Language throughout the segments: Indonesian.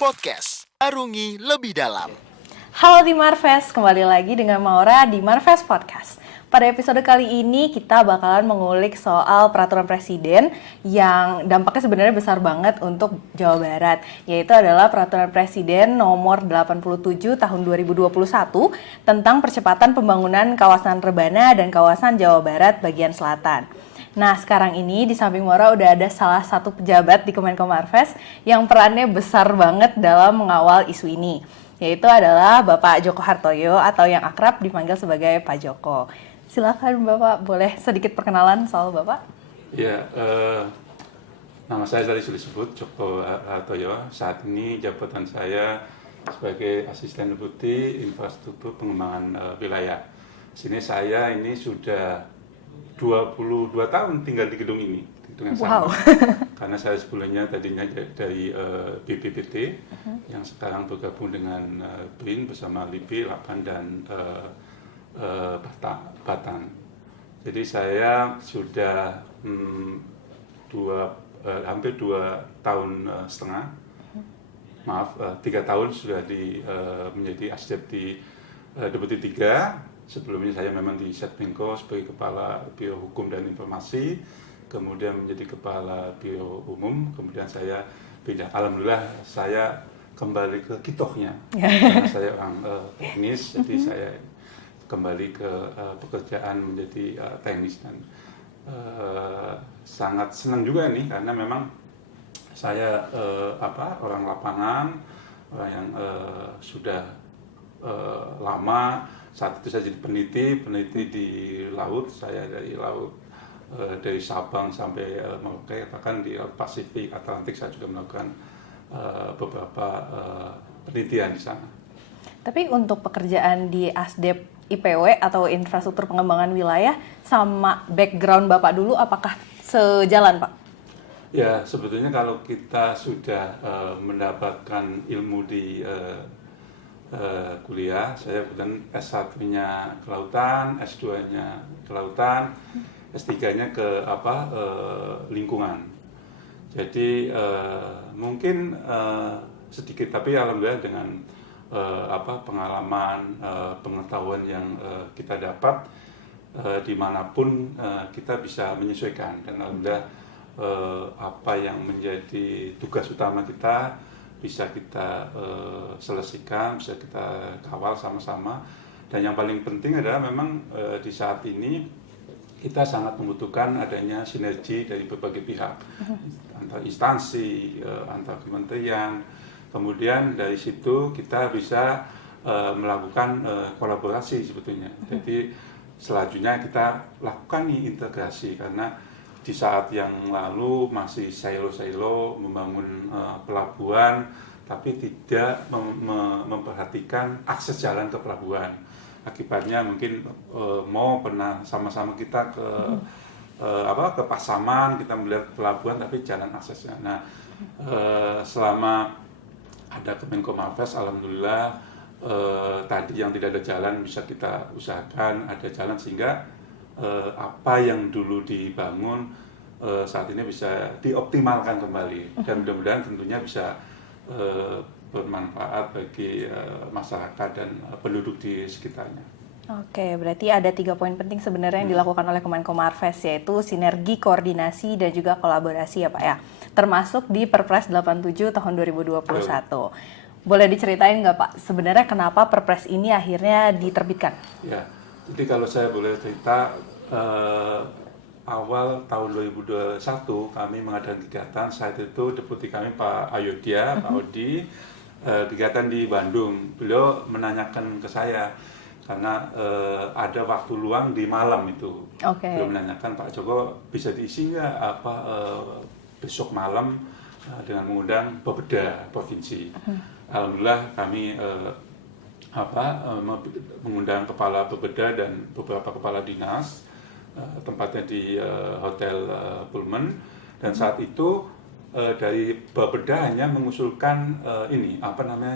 Podcast Arungi Lebih Dalam. Halo di Marves, kembali lagi dengan Maura di Marves Podcast. Pada episode kali ini kita bakalan mengulik soal peraturan presiden yang dampaknya sebenarnya besar banget untuk Jawa Barat, yaitu adalah peraturan presiden nomor 87 tahun 2021 tentang percepatan pembangunan kawasan Rebana dan kawasan Jawa Barat bagian selatan. Nah, sekarang ini di samping Maura udah ada salah satu pejabat di Kemenko Marves yang perannya besar banget dalam mengawal isu ini, yaitu adalah Bapak Joko Hartoyo atau yang akrab dipanggil sebagai Pak Joko. Silakan Bapak, boleh sedikit perkenalan soal Bapak? Ya, nama saya tadi sudah disebut, Joko Hartoyo. Saat ini jabatan saya sebagai Asisten Deputi Infrastruktur Pengembangan Wilayah. Sini saya ini sudah 22 tahun tinggal di gedung ini, gedung yang sama. Karena saya sebelumnya tadinya dari BPPT yang sekarang bergabung dengan BRIN bersama LIPI, LAPAN dan Batan. Jadi saya sudah hampir 2 tahun setengah, 3 tahun sudah menjadi asdep di Deputi 3. Sebelumnya saya memang di Setmenko sebagai Kepala Biro Hukum dan Informasi, kemudian menjadi Kepala Biro Umum, kemudian saya pindah. Alhamdulillah saya kembali ke kitohnya, karena saya orang teknis, jadi saya kembali ke pekerjaan menjadi teknis dan sangat senang juga nih karena memang saya orang lapangan, orang yang sudah lama. Saat itu saya jadi peneliti di laut. Saya dari laut, dari Sabang sampai Merauke, bahkan di Pasifik, Atlantik saya juga melakukan beberapa penelitian di sana. Tapi untuk pekerjaan di Asdep IPW atau Infrastruktur Pengembangan Wilayah sama background Bapak dulu, apakah sejalan, Pak? Ya, sebetulnya kalau kita sudah mendapatkan ilmu di kuliah, saya kemudian S1-nya kelautan, S2-nya kelautan, S3-nya ke lingkungan. Jadi mungkin sedikit, tapi alhamdulillah dengan pengalaman, pengetahuan yang kita dapat dimanapun kita bisa menyesuaikan, dan alhamdulillah apa yang menjadi tugas utama kita bisa kita selesaikan, bisa kita kawal sama-sama. Dan yang paling penting adalah memang di saat ini kita sangat membutuhkan adanya sinergi dari berbagai pihak, antar instansi, antar kementerian. Kemudian dari situ kita bisa melakukan kolaborasi sebetulnya. Jadi selanjutnya kita lakukan nih integrasi, karena di saat yang lalu masih silo-silo membangun pelabuhan, tapi tidak memperhatikan akses jalan ke pelabuhan. Akibatnya mungkin mau pernah sama-sama kita ke Pasaman, kita melihat pelabuhan tapi jalan aksesnya. Nah, selama ada Kemenko Marves, alhamdulillah tadi yang tidak ada jalan bisa kita usahakan ada jalan, sehingga apa yang dulu dibangun saat ini bisa dioptimalkan kembali, dan mudah-mudahan tentunya bisa bermanfaat bagi masyarakat dan penduduk di sekitarnya. Oke, berarti ada 3 poin penting sebenarnya yang dilakukan oleh Kemenko Marves, yaitu sinergi, koordinasi, dan juga kolaborasi ya Pak ya, termasuk di Perpres 87 tahun 2021. Boleh diceritain nggak Pak, sebenarnya kenapa Perpres ini akhirnya diterbitkan? Ya, jadi kalau saya boleh cerita, awal tahun 2021 kami mengadakan kegiatan. Saat itu deputi kami Pak Ayodhya, Pak Odi, kegiatan di Bandung. Beliau menanyakan ke saya karena ada waktu luang di malam itu. Beliau menanyakan, Pak Joko bisa diisi nggak besok malam dengan mengundang Bapeda provinsi. Alhamdulillah kami mengundang kepala Bapeda dan beberapa kepala dinas, tempatnya di Hotel Pullman, dan saat itu dari Bapeda hanya mengusulkan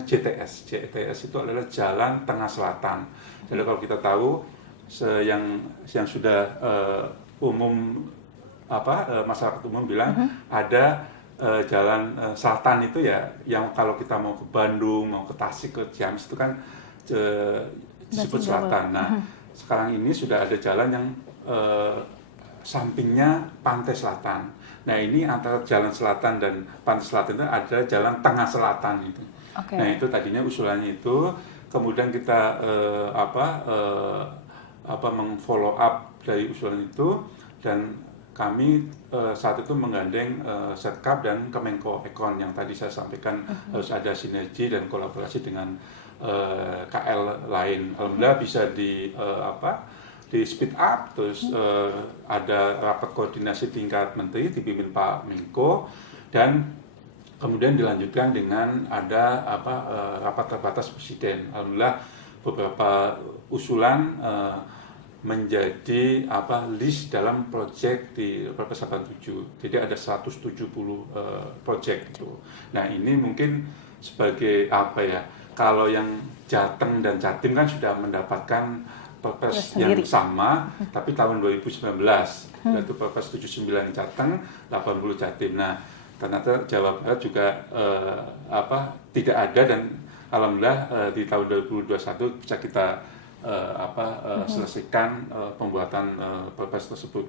JTS. JTS itu adalah Jalan Tengah Selatan. Jadi kalau kita tahu yang sudah umum masyarakat umum bilang ada jalan selatan itu ya, yang kalau kita mau ke Bandung, mau ke Tasik, ke Ciamis itu kan disebut selatan. Nah, sekarang ini sudah ada jalan yang sampingnya pantai selatan. Nah, ini antara jalan selatan dan pantai selatan itu ada jalan tengah selatan itu. Nah, itu tadinya usulannya itu, kemudian kita meng-follow up dari usulan itu, dan kami saat itu menggandeng Setkap dan Kemenko Ekon yang tadi saya sampaikan harus ada sinergi dan kolaborasi dengan KL lain. Alhamdulillah bisa di speed up, terus ada rapat koordinasi tingkat menteri dipimpin Pak Menko, dan kemudian dilanjutkan dengan ada rapat terbatas presiden. Alhamdulillah beberapa usulan menjadi list dalam proyek di Perpres 87. Jadi ada 170 proyek itu. Nah, ini mungkin sebagai kalau yang Jateng dan Jatim kan sudah mendapatkan Perpres yang sama, tapi tahun 2019, yaitu Perpres 79 Jateng, 80 Jatim. Nah, ternyata Jawa Barat juga tidak ada, dan alhamdulillah di tahun 2021 bisa kita selesaikan pembuatan Perpres tersebut.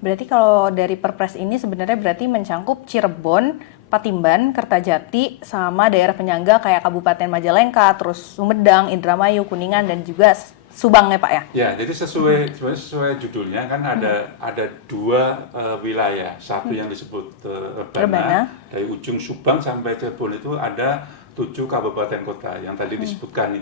Berarti kalau dari Perpres ini sebenarnya berarti mencangkup Cirebon, Patimban, Kertajati, sama daerah penyangga kayak Kabupaten Majalengka, terus Sumedang, Indramayu, Kuningan, dan juga Subang ya Pak ya? Ya, jadi sesuai judulnya kan ada dua wilayah, satu yang disebut Rebana, dari ujung Subang sampai Cirebon itu ada 7 kabupaten kota yang tadi disebutkan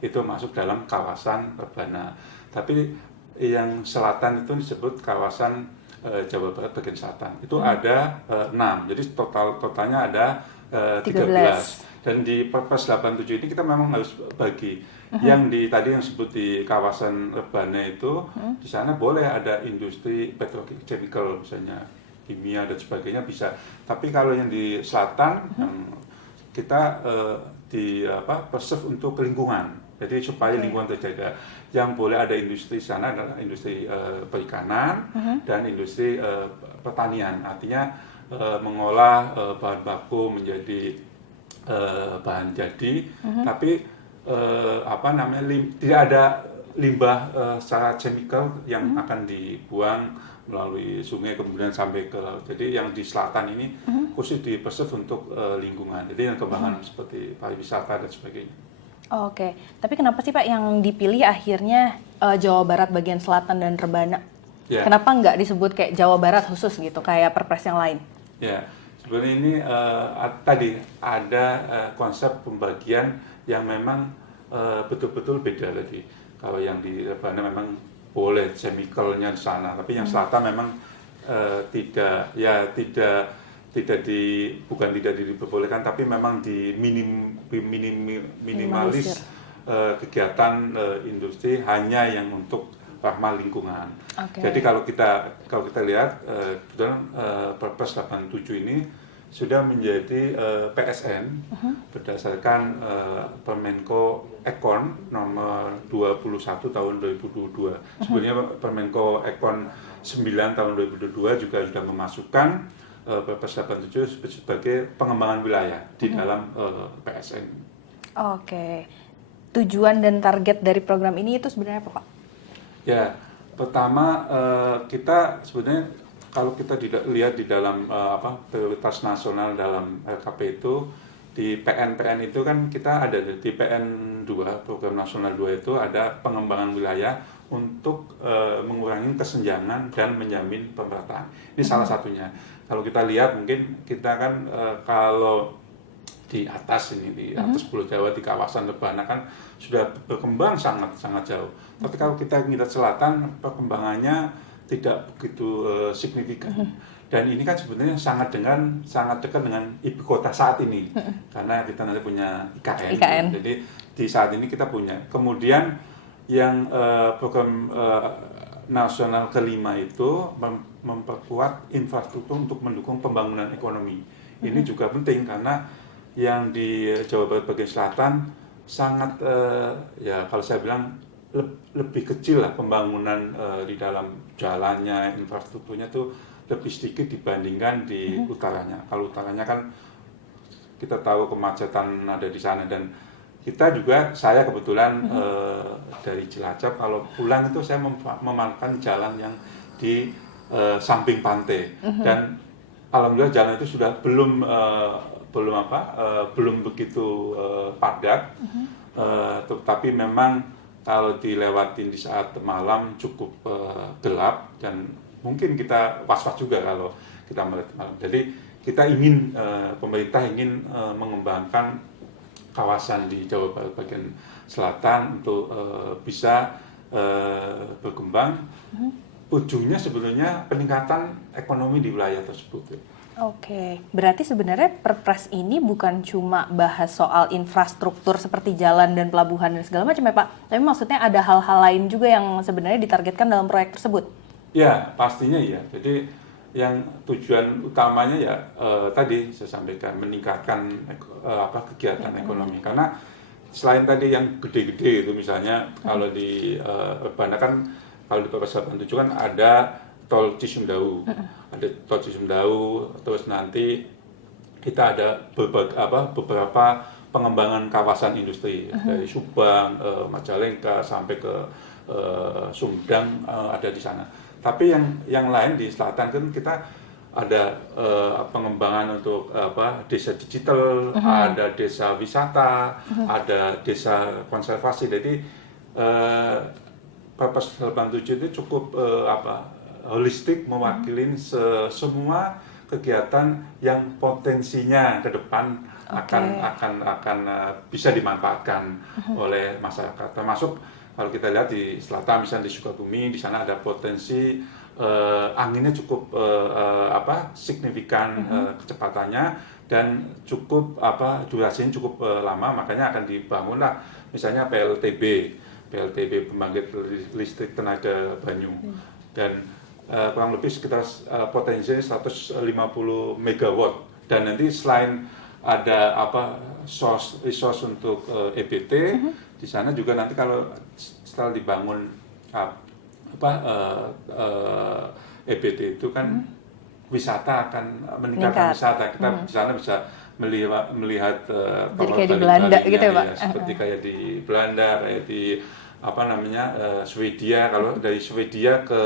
itu masuk dalam kawasan Rebana. Tapi yang selatan itu disebut kawasan Jawa Barat bagian selatan. Itu ada 6. Jadi totalnya ada 13. Dan di Perpres 87 ini kita memang harus bagi. Yang tadi yang disebut di kawasan Rebana itu di sana boleh ada industri petrochemical misalnya, kimia dan sebagainya bisa. Tapi kalau yang di selatan kita preserve untuk lingkungan, jadi supaya lingkungan terjaga. Yang boleh ada industri sana adalah industri perikanan dan industri pertanian, artinya mengolah bahan baku menjadi bahan jadi, tapi tidak ada limbah secara chemical yang akan dibuang melalui sungai kemudian sampai ke laut. Jadi yang di selatan ini khusus di-preserve untuk lingkungan. Jadi yang kembangan seperti pariwisata dan sebagainya. Oke, tapi kenapa sih Pak yang dipilih akhirnya Jawa Barat bagian selatan dan Rebana? Ya. Kenapa nggak disebut kayak Jawa Barat khusus gitu, kayak Perpres yang lain? Ya, sebenarnya ini tadi ada konsep pembagian yang memang betul-betul beda tadi. Kalau yang di Rebana memang boleh chemicalnya di sana, tapi yang selatan memang bukan tidak diperbolehkan, tapi memang minimalis kegiatan industri hanya yang untuk ramah lingkungan. Jadi kalau kita lihat Perpres 87 ini sudah menjadi PSN berdasarkan Permenko Ekon nomor 21 tahun 2022. Sebenarnya Permenko Ekon 9 tahun 2022 juga sudah memasukkan Perpres 87 sebagai pengembangan wilayah di dalam PSN. Oke. Tujuan dan target dari program ini itu sebenarnya apa Pak? Ya, pertama kita sebenarnya kalau kita lihat di dalam prioritas nasional dalam RKP itu, di PN itu kan kita ada di PN 2, program nasional 2 itu ada pengembangan wilayah untuk mengurangi kesenjangan dan menjamin pemerataan. Ini salah satunya. Kalau kita lihat mungkin kita kan kalau di atas ini, di atas Pulau Jawa, di kawasan Rebana kan sudah berkembang sangat jauh. Tapi kalau kita lihat selatan, perkembangannya tidak begitu signifikan. Dan ini kan sebenarnya sangat dekat dengan ibu kota saat ini, karena kita nanti punya IKN. Jadi di saat ini kita punya. Kemudian yang program nasional kelima itu memperkuat infrastruktur untuk mendukung pembangunan ekonomi. Ini juga penting karena yang di Jawa Barat bagian selatan sangat kalau saya bilang lebih kecil lah pembangunan di dalam jalannya, infrastrukturnya tuh lebih sedikit dibandingkan di utaranya. Kalau utaranya kan kita tahu kemacetan ada di sana, dan saya kebetulan dari Cilacap kalau pulang itu saya memanfaatkan jalan yang di samping pantai, dan alhamdulillah jalan itu sudah belum begitu padat, tetapi memang kalau dilewatin di saat malam cukup gelap, dan mungkin kita was-was juga kalau kita melewati malam. Jadi kita ingin, pemerintah ingin mengembangkan kawasan di Jawa Barat bagian selatan untuk bisa berkembang. Ujungnya sebenarnya peningkatan ekonomi di wilayah tersebut. Oke, berarti sebenarnya Perpres ini bukan cuma bahas soal infrastruktur seperti jalan dan pelabuhan dan segala macam ya Pak, tapi maksudnya ada hal-hal lain juga yang sebenarnya ditargetkan dalam proyek tersebut? Ya, pastinya ya. Jadi yang tujuan utamanya ya tadi saya sampaikan, meningkatkan kegiatan ekonomi. Karena selain tadi yang gede-gede itu, misalnya kalau di Urbana kan, kalau di Perpres 87 kan ada tol Cisumdawu, ada tol Cisumdawu, terus nanti kita ada beberapa pengembangan kawasan industri dari Subang, Majalengka sampai ke Sumedang, ada di sana. Tapi yang lain di selatan kan kita ada pengembangan untuk desa digital, ada desa wisata, ada desa konservasi. Jadi Perpres 87 itu cukup holistik, mewakili semua kegiatan yang potensinya ke depan akan bisa dimanfaatkan oleh masyarakat. Termasuk kalau kita lihat di selatan, misalnya di Sukabumi, di sana ada potensi anginnya cukup signifikan, kecepatannya, dan cukup durasinya cukup lama, makanya akan dibangunlah misalnya PLTB pembangkit listrik tenaga banyu, dan kurang lebih sekitar potensinya 150 megawatt, dan nanti selain ada resource untuk EBT, di sana juga nanti kalau setelah dibangun EBT itu kan wisata akan meningkatkan wisata. Kita di sana bisa melihat jadi kayak di Belanda gitu ya Pak? Seperti kayak di Belanda, kayak di Swedia. Kalau dari Swedia ke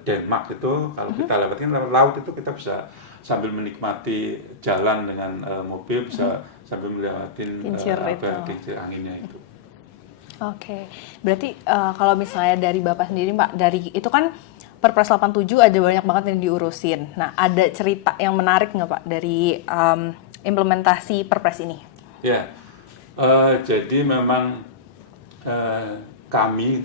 Denmark itu, kalau kita lewatin laut itu, kita bisa sambil menikmati jalan dengan mobil, bisa sambil melewati kincir anginnya itu. Oke, berarti kalau misalnya dari Bapak sendiri Pak, dari itu kan Perpres 87 ada banyak banget yang diurusin. Nah, ada cerita yang menarik nggak Pak dari implementasi Perpres ini? Ya, jadi memang kami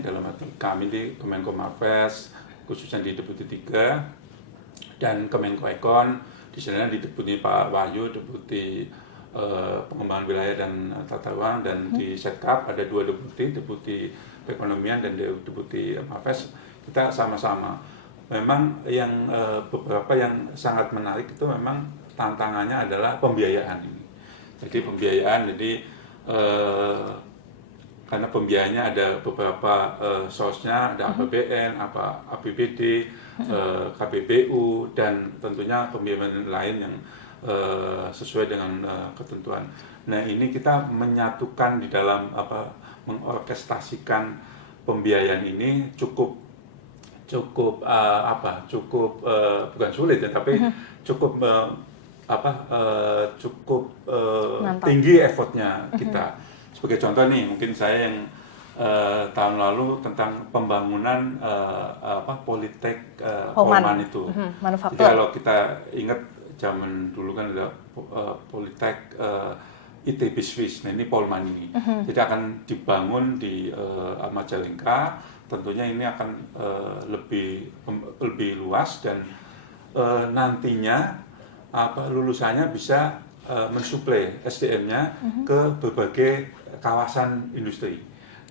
dalam arti kami di Kemenko Marves, khususnya di Deputi 3 dan Kemenko Ekon, di sana di Deputi Pak Wahyu, Deputi Pengembangan Wilayah dan Tata Ruang, dan di Setkap ada 2 Deputi Perekonomian dan Deputi Marves. Kita sama-sama. Memang yang beberapa yang sangat menarik itu memang tantangannya adalah pembiayaan ini. Jadi pembiayaan, karena pembiayaannya ada beberapa source-nya, ada APBN, APBD, KPBU, dan tentunya pembiayaan lain yang sesuai dengan ketentuan. Nah, ini kita menyatukan di dalam mengorkestrasikan pembiayaan ini cukup bukan sulit ya, tapi cukup tinggi effortnya kita. Sebagai contoh nih, mungkin saya yang tahun lalu tentang pembangunan Politek Polman itu. Jadi kalau kita ingat zaman dulu kan ada Politek ITB Swiss, nah ini Polman ini. Jadi akan dibangun di Majalengka, tentunya ini akan lebih luas, dan nantinya lulusannya bisa mensuplai SDM-nya ke berbagai kawasan industri.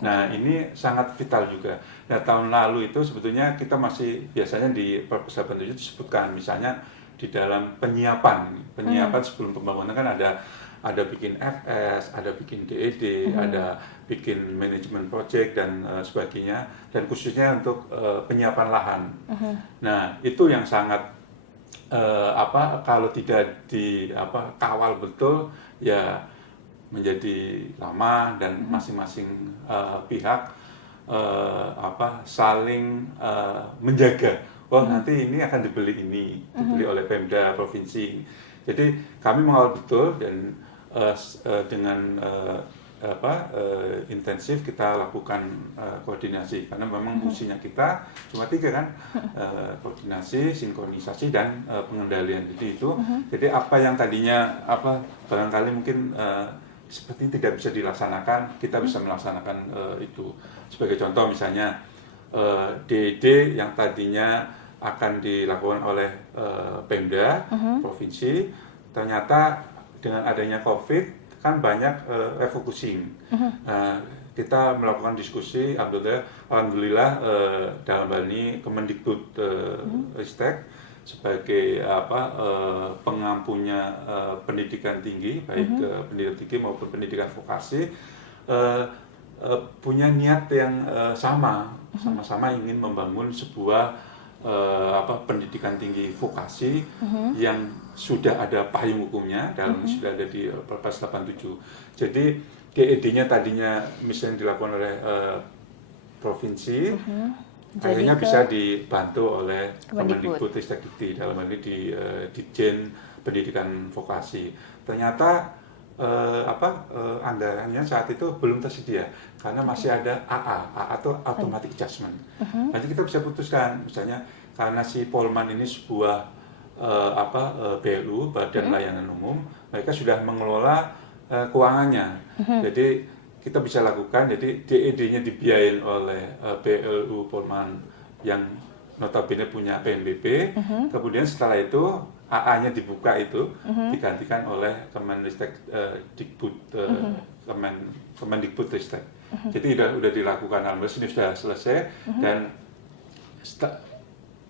Nah, ini sangat vital juga. Nah, tahun lalu itu sebetulnya kita masih biasanya di Perpres 87 disebutkan, misalnya di dalam penyiapan sebelum pembangunan kan ada ada bikin FS, ada bikin DED, ada bikin manajemen project dan sebagainya, dan khususnya untuk penyiapan lahan. Nah, itu yang sangat kalau tidak kawal betul ya menjadi lama, dan masing-masing pihak saling menjaga. Oh, nanti ini akan dibeli oleh Pemda provinsi. Jadi kami mengawal betul, dan dengan intensif kita lakukan koordinasi, karena memang fungsinya kita cuma 3 kan, koordinasi, sinkronisasi, dan pengendalian. Jadi itu, jadi apa yang tadinya barangkali mungkin seperti tidak bisa dilaksanakan, kita bisa melaksanakan itu. Sebagai contoh misalnya DED yang tadinya akan dilakukan oleh Pemda provinsi, ternyata dengan adanya COVID kan banyak refocusing. Kita melakukan diskusi, alhamdulillah dalam hal ini Kemendikbud Ristek sebagai pengampunya pendidikan tinggi, baik pendidikan tinggi maupun pendidikan vokasi, punya niat yang sama-sama ingin membangun sebuah pendidikan tinggi vokasi yang sudah ada payung hukumnya, sudah ada di Perpres 87. Jadi DED-nya tadinya misalnya dilakukan oleh provinsi, akhirnya bisa dibantu oleh Kemendikbud Ristek dalam hal ini di Ditjen Pendidikan Vokasi. Ternyata anggarannya saat itu belum tersedia karena masih ada AA atau automatic adjustment. Nanti kita bisa putuskan, misalnya karena si Polman ini sebuah BLU, Badan Layanan Umum, mereka sudah mengelola keuangannya. Jadi kita bisa lakukan, jadi DED-nya dibiayain oleh BLU Polman yang notabene punya PNBP, kemudian setelah itu AA-nya dibuka itu digantikan oleh Kemendikbud Ristek. Jadi sudah dilakukan, alhamdulillah ini sudah selesai, dan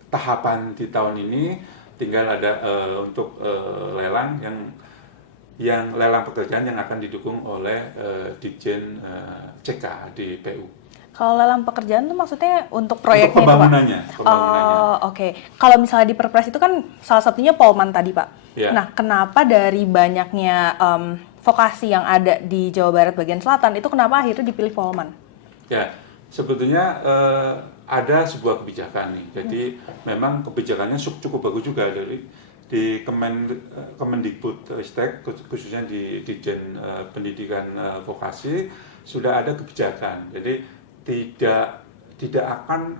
tahapan di tahun ini tinggal ada untuk lelang yang lelang pekerjaan yang akan didukung oleh Ditjen CK di PU. Kalau lelang pekerjaan itu maksudnya untuk proyeknya untuk pembangunannya, itu, Pak? Oh, oke. Kalau misalnya di Perpres itu kan salah satunya Polman tadi, Pak. Ya. Nah, kenapa dari banyaknya vokasi yang ada di Jawa Barat bagian selatan, itu kenapa akhirnya dipilih Polman? Ya, sebetulnya ada sebuah kebijakan nih. Jadi memang kebijakannya cukup bagus juga di Kemendikbud Ristek, khususnya di Ditjen Pendidikan Vokasi sudah ada kebijakan. Jadi tidak akan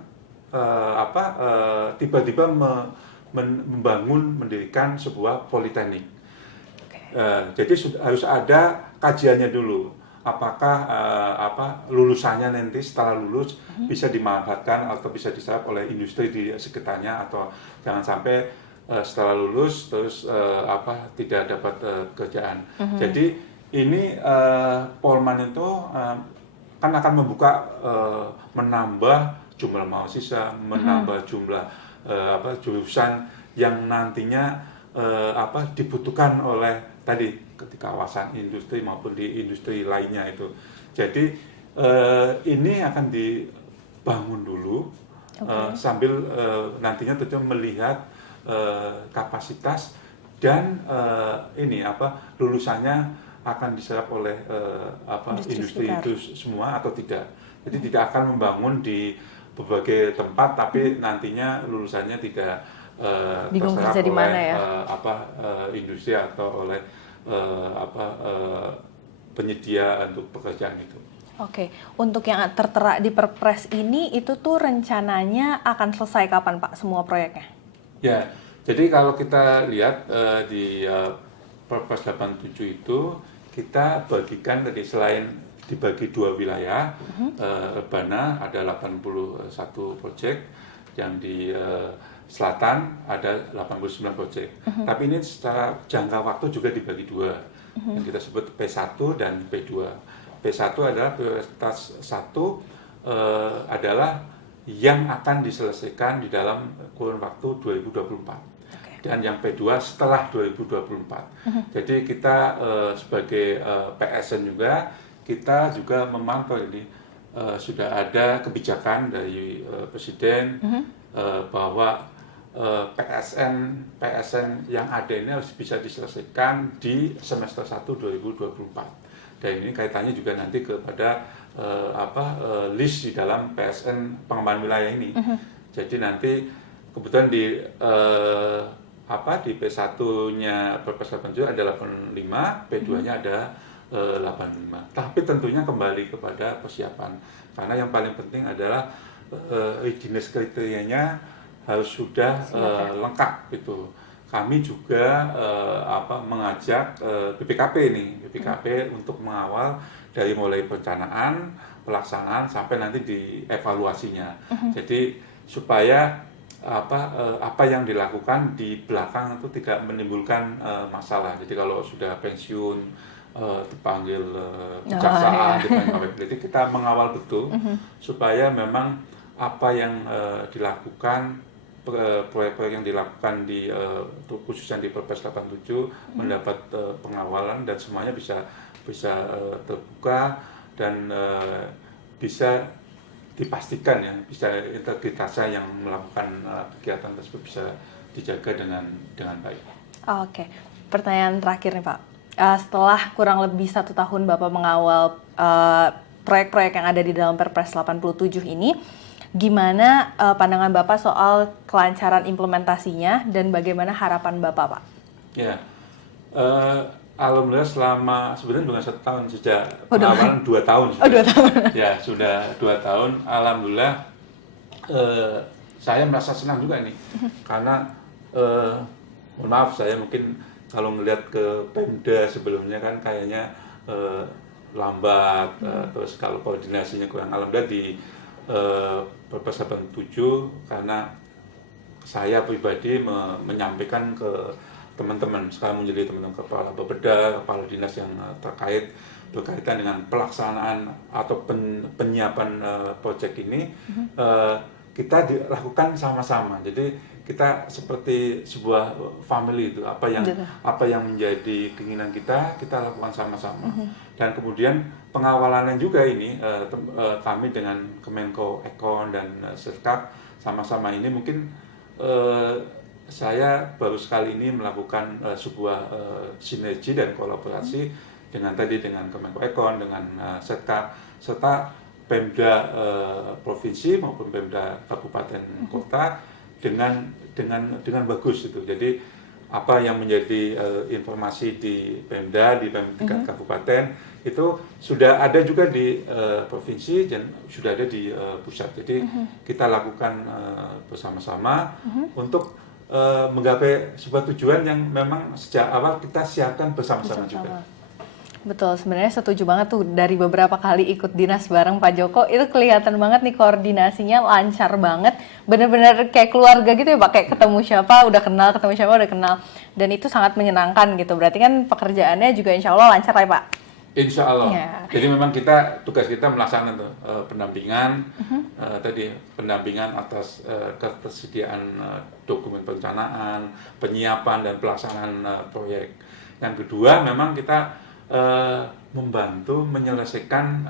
tiba-tiba mendirikan sebuah politeknik. Jadi harus ada kajiannya dulu. Apakah lulusannya nanti setelah lulus bisa dimanfaatkan atau bisa diserap oleh industri di sekitarnya, atau jangan sampai setelah lulus terus tidak dapat pekerjaan. Jadi ini Polman itu kan akan membuka, menambah jumlah mahasiswa, menambah jumlah jurusan yang nantinya dibutuhkan oleh tadi di kawasan industri maupun di industri lainnya itu. Jadi ini akan dibangun dulu sambil nantinya tentu melihat kapasitas dan lulusannya akan diserap oleh industri itu semua atau tidak. Jadi tidak akan membangun di berbagai tempat, tapi nantinya lulusannya tidak terserap oleh industri atau oleh penyedia untuk pekerjaan itu. Oke, untuk yang tertera di Perpres ini itu tuh rencananya akan selesai kapan, Pak, semua proyeknya? Ya, jadi kalau kita lihat di Perpres 87 itu kita bagikan tadi, selain dibagi 2 wilayah, Rebana ada 81 proyek, yang di selatan ada 89 proyek. Tapi ini secara jangka waktu juga dibagi 2, yang kita sebut P1 dan P2. P1 adalah prioritas 1 adalah yang akan diselesaikan di dalam kurun waktu 2024. dan yang P2 setelah 2024. Jadi kita sebagai PSN juga, kita juga memantau ini sudah ada kebijakan dari Presiden bahwa PSN yang ada ini harus bisa diselesaikan di semester 1 2024. Dan ini kaitannya juga nanti kepada list di dalam PSN pengembangan wilayah ini. Jadi nanti kebetulan di P1-nya Perpres 87 ada 85, P2-nya ada 85. Tapi tentunya kembali kepada persiapan. Karena yang paling penting adalah readiness kriterianya harus sudah lengkap gitu. Kami juga mengajak BPKP untuk mengawal dari mulai perencanaan, pelaksanaan sampai nanti di evaluasinya. Jadi supaya apa yang dilakukan di belakang itu tidak menimbulkan masalah. Jadi kalau sudah pensiun dipanggil kejaksaan, dipanggil KPP, kita mengawal betul supaya memang apa yang dilakukan, proyek-proyek yang dilakukan di khususnya di Perpres 87 mendapat pengawalan dan semuanya bisa terbuka dan bisa dipastikan ya, bisa integritasnya yang melakukan kegiatan tersebut bisa dijaga dengan baik. Oke, pertanyaan terakhir nih Pak. Setelah kurang lebih 1 tahun Bapak mengawal proyek-proyek yang ada di dalam Perpres 87 ini, gimana pandangan Bapak soal kelancaran implementasinya dan bagaimana harapan Bapak, Pak? Ya, alhamdulillah sebenarnya bukan 1 tahun, sejak pengawalan 2 tahun. Oh, 2 tahun. Ya, sudah 2 tahun. Alhamdulillah, saya merasa senang juga ini, karena mohon maaf, saya mungkin kalau melihat ke Pemda sebelumnya kan kayaknya lambat, terus kalau koordinasinya kurang. Alhamdulillah di Perpres 87 karena saya pribadi menyampaikan ke teman-teman, sekarang menjadi teman-teman kepala Bapeda, kepala dinas yang terkait berkaitan dengan pelaksanaan atau penyiapan proyek ini, kita dilakukan sama-sama. Jadi kita seperti sebuah family itu, apa yang menjadi keinginan kita lakukan sama-sama. Dan kemudian pengawalannya juga ini kami dengan Kemenko Ekon dan Setkap sama-sama ini mungkin saya baru sekali ini melakukan sebuah sinergi dan kolaborasi dengan Kemenko Ekon, dengan Setkap, serta Pemda provinsi maupun Pemda kabupaten kota dengan bagus itu. Jadi apa yang menjadi informasi di Pemda di tingkat kabupaten itu sudah ada juga di provinsi dan sudah ada di pusat. Jadi kita lakukan bersama-sama untuk menggapai sebuah tujuan yang memang sejak awal kita siapkan bersama-sama juga. Betul, sebenarnya setuju banget tuh, dari beberapa kali ikut dinas bareng Pak Joko, itu kelihatan banget nih koordinasinya lancar banget, bener-bener kayak keluarga gitu ya Pak, kayak ketemu siapa udah kenal, dan itu sangat menyenangkan gitu. Berarti kan pekerjaannya juga insya Allah lancar ya Pak? Insya Allah. Ya. Jadi memang tugas kita melaksanakan pendampingan, pendampingan atas ketersediaan dokumen perencanaan, penyiapan dan pelaksanaan proyek. Yang kedua memang kita membantu menyelesaikan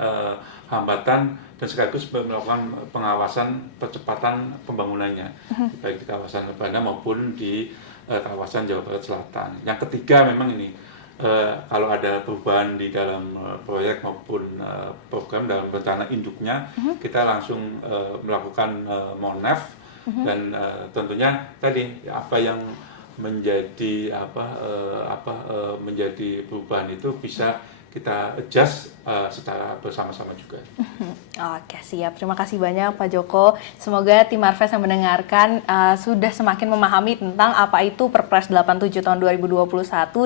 hambatan dan sekaligus melakukan pengawasan percepatan pembangunannya, baik di kawasan Lebana maupun di kawasan Jawa Barat Selatan. Yang ketiga memang ini kalau ada perubahan di dalam proyek maupun program dalam rencana induknya, kita langsung melakukan monef dan tentunya tadi apa yang menjadi menjadi perubahan itu bisa kita adjust secara bersama-sama juga. Oke, siap. Terima kasih banyak Pak Joko. Semoga tim Marves yang mendengarkan sudah semakin memahami tentang apa itu Perpres 87 tahun 2021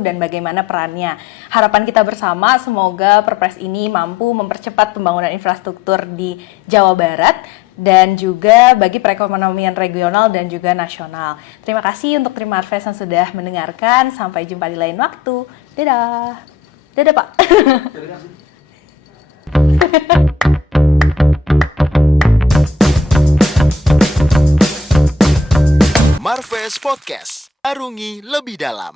dan bagaimana perannya. Harapan kita bersama semoga Perpres ini mampu mempercepat pembangunan infrastruktur di Jawa Barat dan juga bagi perekonomian regional dan juga nasional. Terima kasih untuk tim Marves yang sudah mendengarkan. Sampai jumpa di lain waktu. Dadah. Dadah Pak. Marves Podcast. Arungi lebih dalam.